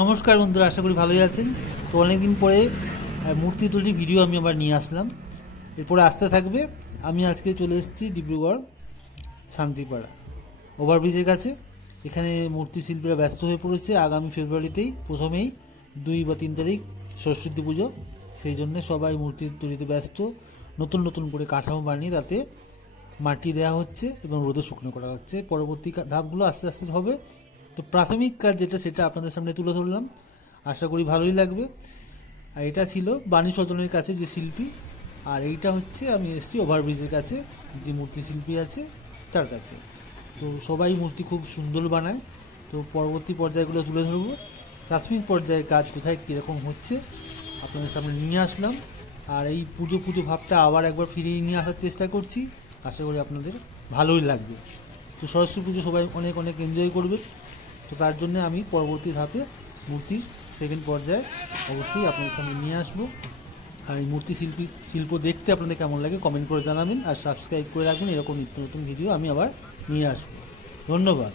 নমস্কার বন্ধুরা, আশা করি ভালোই আছেন। তো অনেকদিন পরে মূর্তি তৈরি ভিডিও আমি আবার নিয়ে আসলাম। এরপরে আসতে থাকবে। আমি আজকে চলে এসেছি ডিব্রুগড় শান্তিপাড়া ওভারব্রিজের কাছে। এখানে মূর্তি শিল্পীরা ব্যস্ত হয়ে পড়েছে। আগামী ফেব্রুয়ারিতেই প্রথমেই 2 বা 3 তারিখ সরস্বতী পুজো, সেই জন্যে সবাই মূর্তি তৈরিতে ব্যস্ত। নতুন নতুন করে কাঠামো বানিয়ে তাতে মাটি দেওয়া হচ্ছে এবং রোদে শুকনো করা হচ্ছে। পরবর্তী ধাপগুলো আস্তে আস্তে হবে। তো প্রাথমিক কাজ যেটা, সেটা আপনাদের সামনে তুলে ধরলাম। আশা করি ভালোই লাগবে। আর এটা ছিল বাণী সদনের কাছে যে শিল্পী, আর এইটা হচ্ছে আমি এসেছি ওভারব্রিজের কাছে যে মূর্তি শিল্পী আছে তার কাছে। তো সবাই মূর্তি খুব সুন্দর বানায়। তো পরবর্তী পর্যায়গুলো তুলে ধরবো। প্রাথমিক পর্যায়ের কাজ কোথায় কীরকম হচ্ছে আপনাদের সামনে নিয়ে আসলাম। আর এই পুজো পুজো ভাবটা আবার একবার ফিরিয়ে নিয়ে আসার চেষ্টা করছি। আশা করি আপনাদের ভালোই লাগবে। তো সরস্বতী পুজো সবাই অনেক অনেক এনজয় করবে। তো তার জন্য আমি পরবর্তী ধাপে মূর্তির সেকেন্ড পর্যায়ে অবশ্যই আপনাদের সামনে নিয়ে আসবো। আর এই মূর্তি শিল্প দেখতে আপনাদের কেমন লাগে কমেন্ট করে জানাবেন। আর সাবস্ক্রাইব করে রাখবেন, এরকম নিত্য নতুন ভিডিও আমি আবার নিয়ে আসবো। ধন্যবাদ।